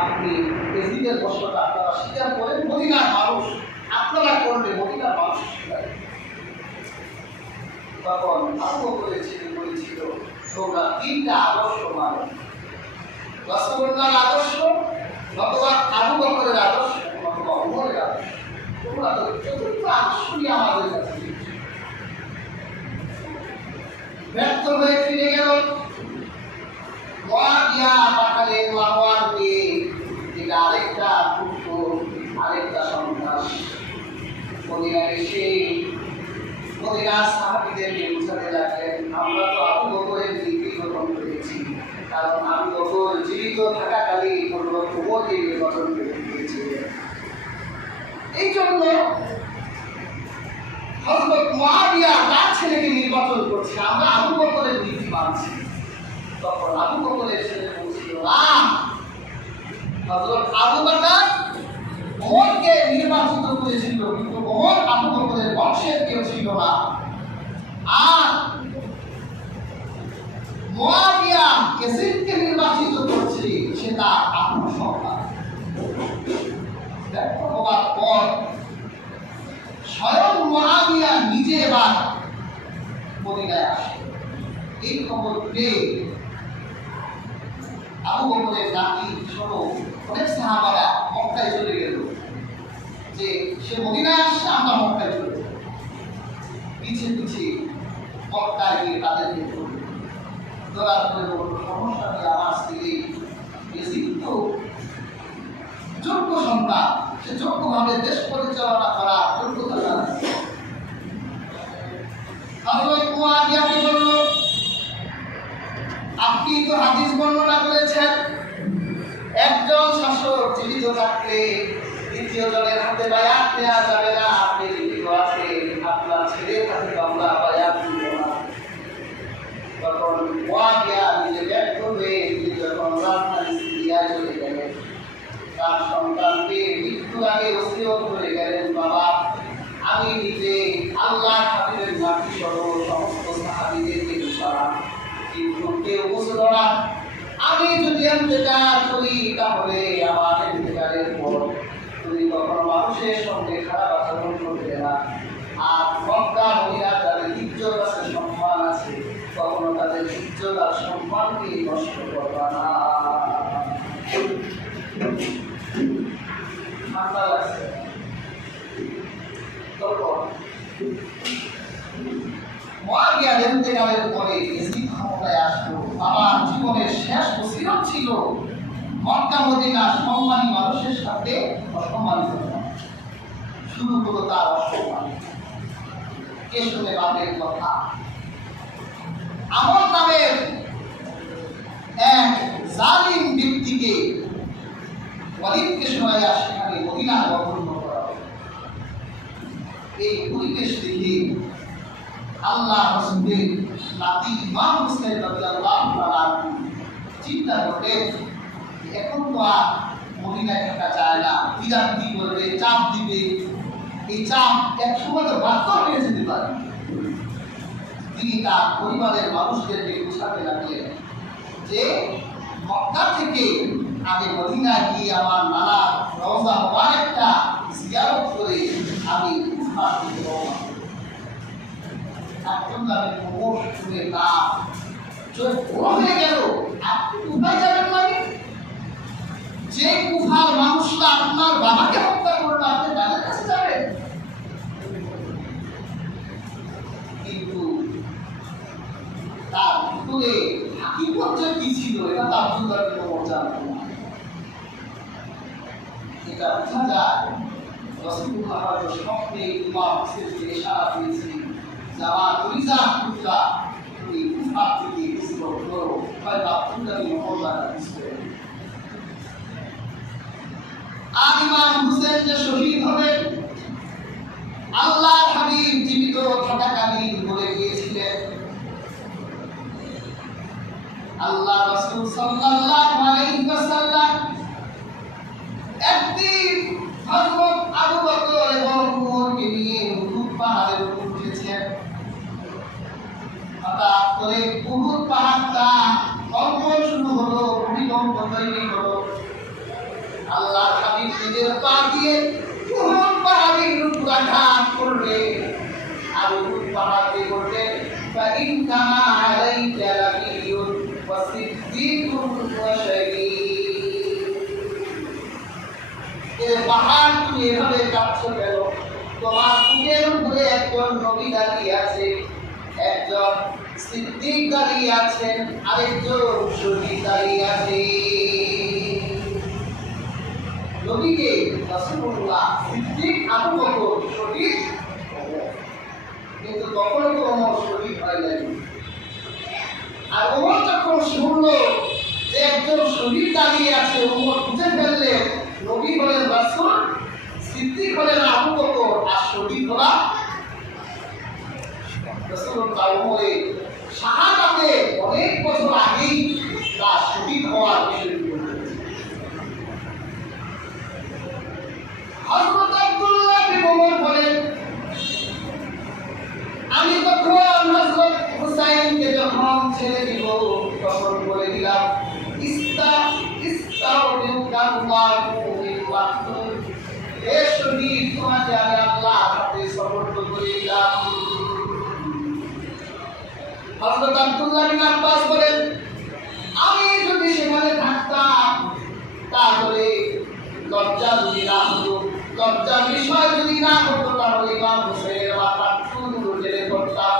আপনি এজিদের কষ্টটা আপনারা স্বীকার করেন, মদিনার মানুষ আপনারা করলে মদিনার মানুষ স্বীকার। তখন আবু বকর বলেছিল তোমরা তিনটা আদর্শ মানো, রাসূলুল্লাহর আদর্শ, নতুবা আবু বকরের আদর্শ, নতুবা ওমরের আদর্শ। তোমরা তো চতুর্থ আদর্শ নিয়ে আমাদের কাছে ব্যর্থ হয়ে ফিরে গেল। মুআবিয়া পাঠালেন মারওয়ানকে, যেটা আরেকটা পুত্র, আরেকটা সন্তান। মদিনায় এসে মদিনার সাহাবীদেরকে বুঝাতে লাগলেন, আমরা তো আবু বকরের নীতি গ্রহণ করেছি, কারণ আবু বকর জীবিত থাকাকালীন হযরত ওমরকে নির্বাচন করে দিয়েছিলেন। এই জন্য হযরত মুআবিয়া তার ছেলেকে নির্বাচন করছে, আমরা আবু বকরের নীতি মানছি। তখন আবু বকরের ছেলে বলছিল, হযরত আবু বকর ওমরকে নির্বাচিত করেছিল, কিন্তু ওমর আবু বকরের বংশের কেউ ছিল না। আর মুআবিয়া ইয়াজিদকে নির্বাচিত করছে, সে তার আত্মসন্তান। দেখো হওয়ার পর স্বয়ং মুআবিয়া নিজে এবার মদিনায় আসে। এই খবর পেয়ে আবু বকরের নাতি সহ অনেক সাহাবারা মক্কায় চলে গেল, যে সে মদিনায় আসছে, আমরা মক্কায় চলে যাব। পিছে পিছে মক্কায় গিয়ে তাদেরকে ধরার করে বলল, সমস্যা নেই, আমার স্ত্রী ইয়াজিদ তো যোগ্য সন্তান, সে যোগ্যভাবে দেশ পরিচালনা করার যোগ্যতা রাখে। হযরত মুআবিয়া কি বলল, আপনি তো হাদিস বর্ণনা করেছেন একজন শাসক জীবিত থাকলে দ্বিতীয় জনের হাতে বায়াত নেওয়া যাবে না, আপনি জীবিত আছেন, আপনার ছেলে হাতে আমরা বায়াত দিব না। তখন মুআবিয়া নিজে ব্যর্থ হয়ে যখন রাজধানী সিরিয়ায় চলে গেলেন, তার সন্তানকে মৃত্যুর আগে ওসিয়ত করে গেলেন, বাবা আমি নিজে আল্লাহ খাতিরের মাটি সহ সমস্ত সাহাবীদেরকে সরান, কিন্তু কেউ বুঝল না। আমি যদি ইন্তেকাল করি তাহলে আমার ইন্তেকালের পর তুমি কখনো মানুষের সঙ্গে খারাপ আচরণ করবে না, আর মক্কা মদিনা যাদের ইজ্জত আছে, সম্মান আছে, কখনো তাদের ইজ্জত আর সম্মানকে নষ্ট করবা না। ঠান্ডা লাগছে। তখন মুআবিয়ার ইন্তেকালের পরে ইয়াজিদ ক্ষমতায় আসলো। আমার জীবনের শেষ ওসিয়ত ছিল মক্কা মদিনার সম্মানী মানুষের সাথে অসম্মানিত হওয়া। শুরু হলো তার অসম্মান। কে শুনে বাপের কথা? আমর নামের এক জালিম ব্যক্তিকে ওয়ালিদকে সরাইয়া সেখানে মদিনা গঠন করা হয়। এই পরিবেশ দেখে আল্লাহ রাসূলের নাতি ইমাম হুসাইন রাদিয়াল্লাহু তাআলা চিন্তা করলেন, এখন তো আর মদিনায় থাকা যায় না, বিরাট কি করবে, চাপ দিবে, এই চাপ একসময় তো বাধ্য হয়ে যেতে পারে। তিনি তার পরিবারের মানুষদেরকে বুঝাতে লাগলেন যে মক্কা থেকে আগে মদিনায় গিয়ে আমার নানা রওজা মুবারাকটা জিয়ারত করে আমি কুফা থেকে রওনা হব। আব্দুল্লাহ বিন ওমর শুনে তার চোখ বড় হয়ে গেল, আপনি কুফায় যাবেন মানে? যে কুফার মানুষরা আপনার বাবাকে হত্যা করলো, আপনি তাদের কাছে যাবেন? কিন্তু তার ভিতরে হাকিকত কি ছিল এটা তো আব্দুল্লাহ বিন ওমর জানতো না। এটা বোঝা যায় রাসূলুল্লাহ স্বপ্নে ইমাম হুসাইনকে ইশারা দিয়েছিলেন, আমার কলিজা টুকরা তুমি কুফা থেকে হিজরত করো, হয়তো আব্দুল্লাহ বিন ওমর দ্বারা হিজরত। আর ইমাম হুসাইন যে শহীদ হবেন, আল্লাহর হাবিব জীবিত থাকাকালীন বলে গিয়েছিলেন, আল্লাহ রাসূল সাল্লাল্লাহু আলাইহি ওয়াসাল্লাম একদিন হযরত আবু বকর এবং ওমরকে নিয়ে উহুদ পাহাড়ের উপর উঠেছেন। হঠাৎ করে উহুদ পাহাড়টা কম্পন শুরু হলো, ভূমিকম্প তৈরি হলো। এভাবে কাঁদছো কেন? তোমার বুকের উপরে একজন নবী দাঁড়িয়ে আছে, একজন সিদ্দিক দাঁড়িয়ে আছেন, আরেকজন শহীদ দাঁড়িয়ে আছে। নবীকে রাসূলুল্লাহ, সিদ্দিক আবু বকর, শহীদ ওমর। কিন্তু তখনও তো ওমর শহীদ হয় নাই। আর ওমর যখন শুনল যে একজন শহীদ দাঁড়িয়ে আছে, ওমর বুঝে ফেললেন নবী হলেন রাসূল, সিদ্দিক হলেন আবু বকর, আর শহীদ হলা রাসূলুল্লাহ। ওমরের শাহাদাতে অনেক বছর আগেই তার শহীদ হওয়ার বিষয়। হযরত আব্দুল্লাহ বিন ওমর বলেন, আমি তখন হযরত হুসাইনকে যখন ছেড়ে দিব তখন বলে দিলাম, হে শহীদ, তোমাকে আমি আল্লাহর হাতে সমর্পণ করে দিলাম। হযরত আব্দুল্লাহ বিন আব্বাস বলেন, আমি যদি সেখানে থাকতাম তাহলে লজ্জা যদি না হতো, লজ্জার বিষয় যদি না হতো, তাহলে ইমাম হোসেনের মাথা চুল জেলে করতাম,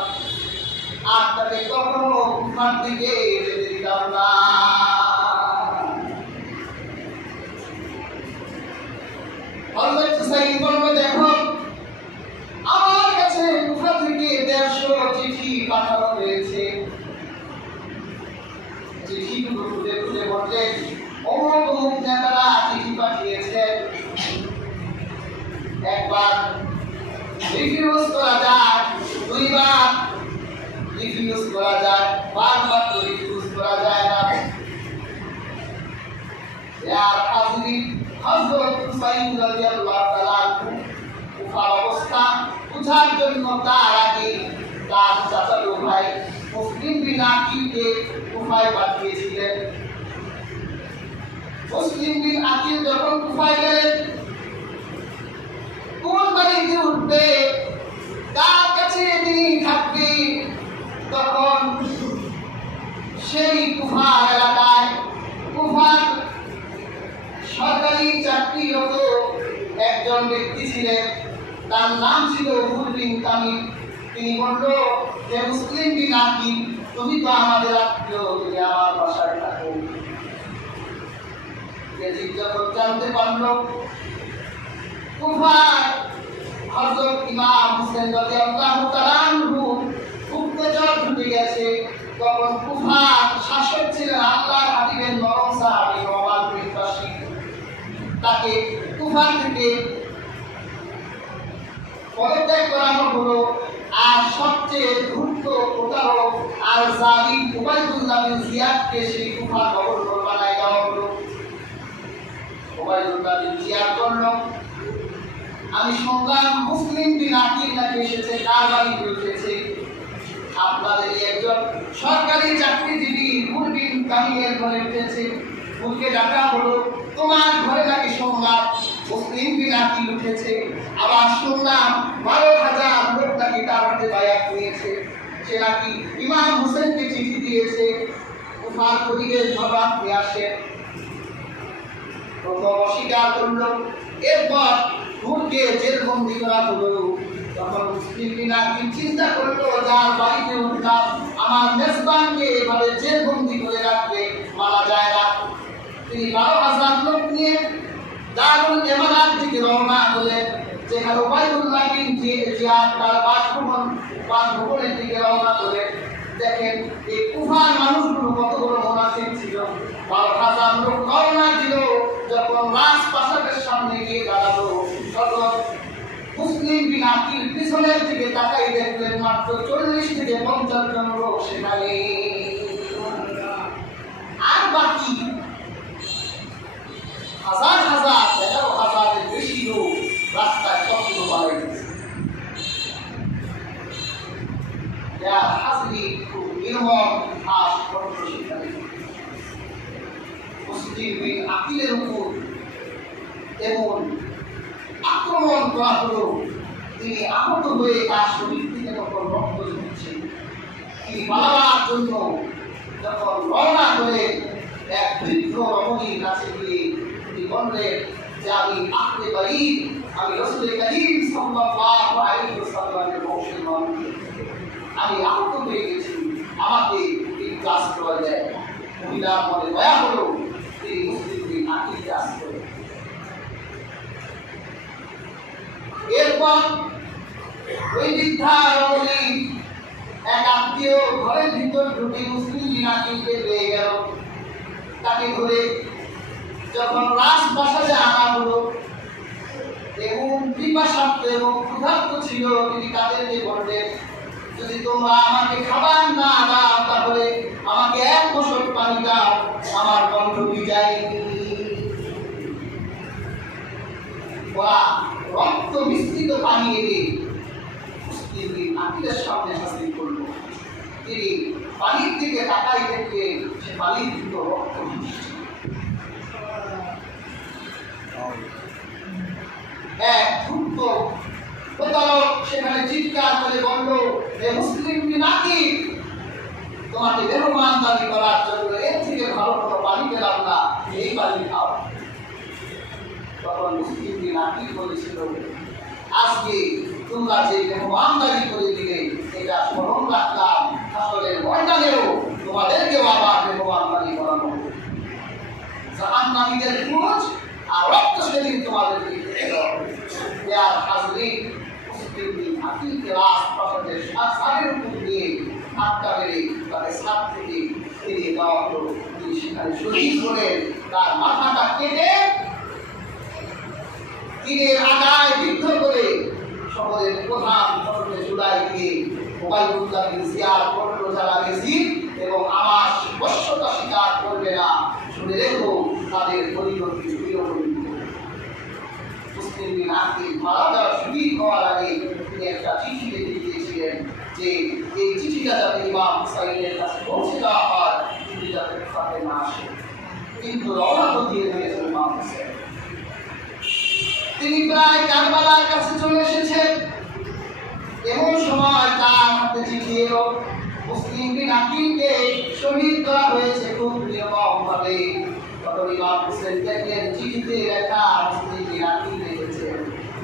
আর তাকে কখনো কুফার দিকে যেতে দিতাম না। হযরত হুসাইন বলল, দেখো আমার কাছে কুফা থেকে 150 চিঠি পাঠানো হয়েছে। চিঠিগুলো খুলে খুলে বললেন, অমুক অমুক নেতারা চিঠি পাঠিয়েছেন। একবার রিফিউজ করা যায়, দুইবার রিফিউজ করা যায়, বারবার তো রিফিউজ করা যায় না। আর হাজির হযরত হুসাইন রাদিয়াল্লাহু তাআলা কুফার অবস্থা বুঝার জন্য তার আগে তার চাচাতো ভাই মুসলিম বিন আকিলকে কুফায় পাঠিয়েছিলেন। মুসলিম বিন আকিল যখন কুফায় গেলেন, কোন বাড়িতে উঠবে, কার কাছে তিনি থাকবে, তখন সেই কুফার এলাকায় কুফার সরকারি চাকরিরত একজন ব্যক্তি ছিলেন, তার নাম ছিল উমর বিন তামিম। তিনি বলল যে, মুসলিম বিন আকিল, তুমি তো আমাদের আত্মীয়, তুমি আমার বাসায় থাকো। যখন জানতে পারল কুফার হযরত ইমাম হোসেন রাদিয়াল্লাহু তাআলা আনহু গুপ্তচর ঢুকে গেছে, তখন কুফার শাসক ছিলেন আল্লাহর হাবিবের নরম সাহাবী ওমর বিন বাশির, তাকে কুফা থেকে পদত্যাগ করানো হলো। আর সবচেয়ে ধূর্ত প্রতারক আর জালিম উবাইদুল্লাহ বিন জিয়াদকে সেই কুফা গভর্নর বানায় দেওয়া হলো। উবাইদুল্লাহ বিন জিয়াদ বলল, আমি শুনলাম মুসলিম বিন আকিল নাকি এসেছে, কার বাড়িতে উঠেছে। আপনাদের একজন সরকারি চাকরিজীবী উমর বিন তামিমের ঘরে উঠেছে। উনকে ডাকা হলো, তোমার ঘরে নাকি শুনলাম মুসলিম বিন আকিল উঠেছে, আবার শুনলাম 12,000 লোক নাকি তার হাতে বায়াত নিয়েছে, সে নাকি ইমাম হোসেনকে চিঠি দিয়েছে। কুফার খতিবের জবাব নিয়ে আসে, প্রথম অস্বীকার করল, এরপর উমরকে জেলবন্দি করা হলো। তখন মুসলিম বিন আকিল চিন্তা করলো, যার বাড়িতে উঠলাম আমার মেজবানকে এভাবে জেলবন্দি করে রাখবে, মানা যায় না। তিনি 12,000 লোক নিয়ে দারুল ইমানাত থেকে রওনা হলেন, যেখানে উবাইদুল্লাহ বিন জিয়াদ তার বাসভবনের দিকে রওনা হলেন। দেখেন এই কুফার মানুষগুলো কত বড় মুনাফিক ছিল। 12,000 লোক রওনা দিল, যখন রাজপ্রাসাদের সামনে গিয়ে দাঁড়ালো, তখন মুসলিম বিন আকিল পিছনের দিকে তাকাই দেখলেন মাত্র 40 থেকে 50 জন লোক সেখানে। আর বাকি হাজার হাজার 11,000-এর বেশি লোক রাস্তায় চক্র পালাই দিয়েছে। খুব নির্মম ঘাস ঘটল সেখানে। মুসলিম বিন আকিলের উপর এমন আক্রমণ করা হলো, তিনি আহত হয়ে তার শরীর থেকে তখন রক্ত ঝরছে। তিনি পালাবার জন্য যখন রওনা করে এক বৃদ্ধ রমণীর কাছে গিয়ে তিনি বললেন যে, আমি আহলে বাড়ির আমি রাসূল কারীম সাল্লাল্লাহু আলাইহি ওয়াসাল্লামের বংশের মানুষ, আমি আহত হয়ে গেছি, আমাকে এই ক্লাস করা যায়। মহিলার মনে দয়া হলো, তিনি মুসলিমদের নাকিকে আসতো। এরপর ওই বৃদ্ধা রমণী এক আত্মীয় ঘরের ভিতর ঢুকে মুসলিম নাকিকে পেয়ে গেল। তাকে ধরে যখন রাজপ্রাসাদে আনা হলো এবং পিপাসার্থ এবং ক্ষুধার্ত ছিল, তিনি তাদেরকে বললেন, যদি তোমরা আমাকে খাবার না দাও তাহলে আমাকে এক বছর পানি দাও, আমার কণ্ঠ ভিজাই। ওরা রক্ত মিশ্রিত পানি এনে মুসলিমদের নাকিদের সামনে হাজির করল। তিনি পানির দিকে তাকাই দেখে সে পানির ভিতর রক্ত মিশছে। এক ধূর্ত প্রতারক সেখানে চিৎকার করে বলল, হে মুসলিম নাকি, তোমাকে মেহমান দাবি করার জন্য এর থেকে ভালো কোনো পানি পেলাম না, এই পানি খাও। তখন মুসলিম নাকি বলেছিল, আজকে তোমরা যে মেহমান দাবি করে দিলে এটা স্মরণ রাখলাম, আসলে ময়দানেও তোমাদেরকেও আবার মেহমান দাবি করানো হবে। জাহান্নামীদের খোঁজ আর রক্ত সেদিন তোমাদেরকে দিতে হবে। আর হাজরিন, মুসলিমদের নাকিকে রাজপ্রাসাদের সারের উপর দিয়ে ধাক্কা মেরে তাদের ছাদ থেকে ফিরিয়ে দেওয়া হলো। তিনি সেখানে শহীদ হলেন। তার মাথাটা কেটে তীরের আগায় বিদ্ধ করে শহরের প্রধান ফটকে জুলাই দিয়ে ওবায়দুল্লাহকে জিয়ার করলো যারা গেছি এবং আমার বশ্যতা স্বীকার করবে না, শুনে রেখো তাদের পরিণতি প্রিয় হইবে। মুসলিমদের নাকি মারা যাওয়ার শহীদ হওয়ার আগে তিনি একটা চিঠি লিখে দিয়েছিলেন যে এই চিঠিটা যাতে ইমাম হুসাইনের কাছে পৌঁছে দেওয়া হয়, চিঠি যাতে ফাঁকে না আসে। কিন্তু রওনা তো দিয়ে দিয়েছেন ইমাম হুসাইন। তিনি প্রায় কারবালার কাছে চলে এসেছেন। এমন সময় তার হাতে চিঠি এলো, মুসলিম বিন আকিলকে শহীদ করা হয়েছে খুব নির্মমভাবে। তখন ইমাম হুসেন দেখলেন চিঠিতে লেখা মুসলিম বিন আকিল লিখেছেন,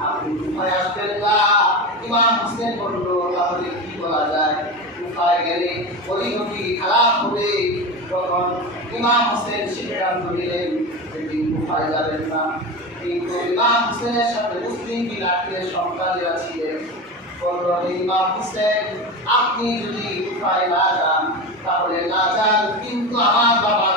আপনি কোথায় আসবেন না? ইমাম হুসেন বলল, তাহলে কি বলা যায়, কোথায় গেলে পরিণতি খারাপ হবে। তখন ইমাম হুসেন সিদ্ধান্ত নিলেন যে তিনি কোথায় যাবেন না। কিন্তু ইমাম হুসেনের সাথে মুসলিম বিন আকিলের সন্তানেরা ছিলেন। বললেন, ইমাম হুসেন, আপনি যদি কোথায় না যান তাহলে না যান, কিন্তু আমার বাবা